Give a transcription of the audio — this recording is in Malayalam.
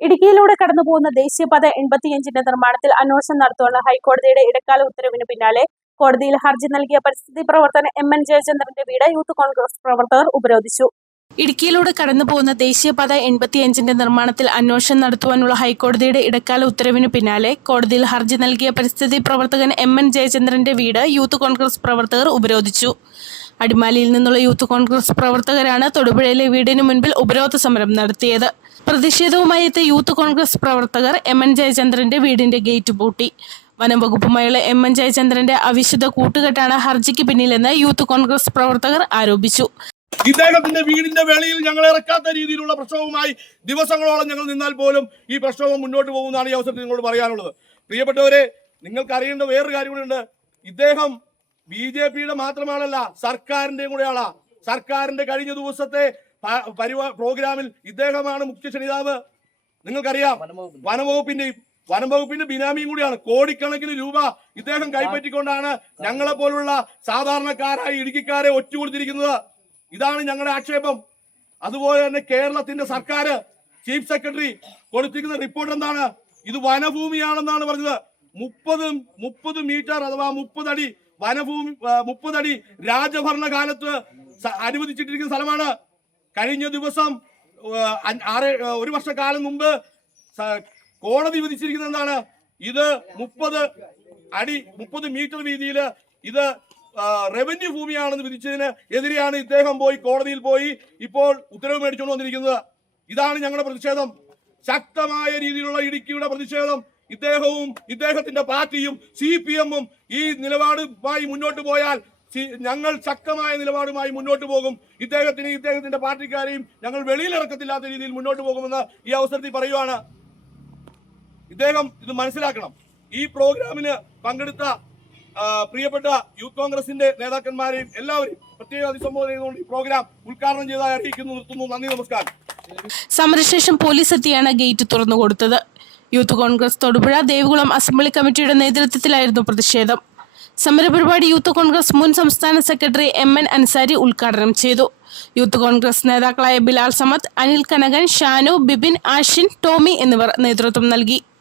ഇടുക്കിയിലൂടെ കടന്നു പോകുന്ന ദേശീയപാത എൺപത്തിയഞ്ചിന്റെ നിർമ്മാണത്തിൽ അന്വേഷണം നടത്തുവാനുള്ള ഹൈക്കോടതിയുടെ ഇടക്കാല ഉത്തരവിന് പിന്നാലെ. കോടതിയിൽ ഹർജി നൽകിയ പരിസ്ഥിതി പ്രവർത്തകൻ എം. എൻ. ജയചന്ദ്രന്റെ വീട് യൂത്ത് കോൺഗ്രസ് പ്രവർത്തകർ ഉപരോധിച്ചു. ഇടുക്കിയിലൂടെ കടന്നുപോകുന്ന ദേശീയപാത എൺപത്തിയഞ്ചിന്റെ നിർമ്മാണത്തിൽ അന്വേഷണം നടത്തുവാനുള്ള ഹൈക്കോടതിയുടെ ഇടക്കാല ഉത്തരവിന് പിന്നാലെ കോടതിയിൽ ഹർജി നൽകിയ പരിസ്ഥിതി പ്രവർത്തകൻ എം. എൻ. ജയചന്ദ്രന്റെ വീട് യൂത്ത് കോൺഗ്രസ് പ്രവർത്തകർ ഉപരോധിച്ചു. അടിമാലിയിൽ നിന്നുള്ള യൂത്ത് കോൺഗ്രസ് പ്രവർത്തകരാണ് തൊടുപുഴയിലെ വീടിന് മുൻപിൽ ഉപരോധ സമരം നടത്തിയത്. പ്രതിഷേധവുമായി എത്തിയ യൂത്ത് കോൺഗ്രസ് പ്രവർത്തകർ എം. എൻ. ജയചന്ദ്രന്റെ വീടിന്റെ ഗേറ്റ് പൂട്ടി. വനം വകുപ്പുമായുള്ള എം. എൻ. ജയചന്ദ്രന്റെ അവിശുദ്ധ കൂട്ടുകെട്ടാണ് ഹർജിക്ക് പിന്നിലെന്ന് യൂത്ത് കോൺഗ്രസ് പ്രവർത്തകർ ആരോപിച്ചു. ഇദ്ദേഹത്തിന്റെ വീടിന്റെ വേളയിൽ ഞങ്ങൾ ഇറക്കാത്ത രീതിയിലുള്ള പ്രശ്നവുമായി ദിവസങ്ങളോളം ഞങ്ങൾ നിന്നാൽ പോലും ഈ പ്രശ്നവും മുന്നോട്ട് പോകുന്നതാണ് ഈ അവസരത്തിൽ നിങ്ങളോട് പറയാനുള്ളത്. പ്രിയപ്പെട്ടവരെ നിങ്ങൾക്ക് അറിയേണ്ട വേറൊരു കാര്യം കൂടെ ഉണ്ട്. ഇദ്ദേഹം ബി ജെ പിയുടെ മാത്രമാണല്ല സർക്കാരിന്റെയും കൂടെ ആളാ. സർക്കാരിന്റെ കഴിഞ്ഞ ദിവസത്തെ പരിപാ പ്രോഗ്രാമിൽ ഇദ്ദേഹമാണ് മുഖ്യ ക്ഷണിതാവ്. നിങ്ങൾക്കറിയാം വനംവകുപ്പിന്റെയും വനംവകുപ്പിന്റെ ബിനാമിയും കൂടിയാണ്. കോടിക്കണക്കിന് രൂപ ഇദ്ദേഹം കൈപ്പറ്റിക്കൊണ്ടാണ് ഞങ്ങളെ പോലുള്ള സാധാരണക്കാരായ ഇടുക്കിക്കാരെ ഒറ്റുകൊടുത്തിരിക്കുന്നത്. ഇതാണ് ഞങ്ങളുടെ ആക്ഷേപം. അതുപോലെ തന്നെ കേരളത്തിന്റെ സർക്കാർ ചീഫ് സെക്രട്ടറി കൊടുത്തിരിക്കുന്ന റിപ്പോർട്ട് എന്താണ്? ഇത് വനഭൂമിയാണെന്നാണ് പറഞ്ഞത്. മുപ്പത് മുപ്പത് മീറ്റർ അഥവാ മുപ്പത് അടി വനഭൂമി മുപ്പതടി രാജഭരണകാലത്ത് അനുവദിച്ചിട്ടിരിക്കുന്ന സ്ഥലമാണ്. കഴിഞ്ഞ ദിവസം ആറ് ഒരു വർഷക്കാലം മുമ്പ് കോടതി വിധിച്ചിരിക്കുന്നത് എന്താണ്? ഇത് മുപ്പത് അടി മുപ്പത് മീറ്റർ വീതിയിൽ ഇത് റവന്യൂ ഭൂമിയാണെന്ന് വിധിച്ചതിന് എതിരെയാണ് ഇദ്ദേഹം പോയി കോടതിയിൽ പോയി ഇപ്പോൾ ഉത്തരവ് മേടിച്ചുകൊണ്ട് വന്നിരിക്കുന്നത്. ഇതാണ് ഞങ്ങളുടെ പ്രതിഷേധം. ശക്തമായ രീതിയിലുള്ള ഇടുക്കിയുടെ പ്രതിഷേധം. ഇദ്ദേഹവും ഇദ്ദേഹത്തിന്റെ പാർട്ടിയും സി പി എമ്മും ഈ നിലപാടുമായി മുന്നോട്ട് പോയാൽ ഞങ്ങൾ ശക്തമായ നിലപാടുമായി മുന്നോട്ട് പോകും. ഇദ്ദേഹത്തിന് ഇദ്ദേഹത്തിന്റെ പാർട്ടിക്കാരെയും ഞങ്ങൾ വെളിയിലിറക്കത്തില്ലാത്ത രീതിയിൽ മുന്നോട്ട് പോകുമെന്ന് ഈ അവസരത്തിൽ പറയുവാണ്. ഇദ്ദേഹം ഇത് മനസ്സിലാക്കണം. ഈ പ്രോഗ്രാമിന് പങ്കെടുത്ത പ്രിയപ്പെട്ട യൂത്ത് കോൺഗ്രസിന്റെ നേതാക്കന്മാരെയും എല്ലാവരെയും പ്രത്യേക അഭിസംബോധന ചെയ്തുകൊണ്ട് ഈ പ്രോഗ്രാം ഉദ്ഘാടനം ചെയ്തായി അറിയിക്കുന്നു. നിർത്തുന്നു. നന്ദി നമസ്കാരം. സമരശേഷം പോലീസ് എത്തിയാണ് ഗേറ്റ് തുറന്നു കൊടുത്തത്. യൂത്ത് കോൺഗ്രസ് തൊടുപുഴ ദേവികുളം അസംബ്ലി കമ്മിറ്റിയുടെ നേതൃത്വത്തിലായിരുന്നു പ്രതിഷേധം. സമരപരിപാടി യൂത്ത് കോൺഗ്രസ് മുൻ സംസ്ഥാന സെക്രട്ടറി എം എൻ അൻസാരി ഉദ്ഘാടനം ചെയ്തു. യൂത്ത് കോൺഗ്രസ് നേതാക്കളായ ബിലാൽ സമത് അനിൽ കനകൻ ഷാനു ബിബിൻ ആഷിൻ ടോമി എന്നിവർ നേതൃത്വം നൽകി.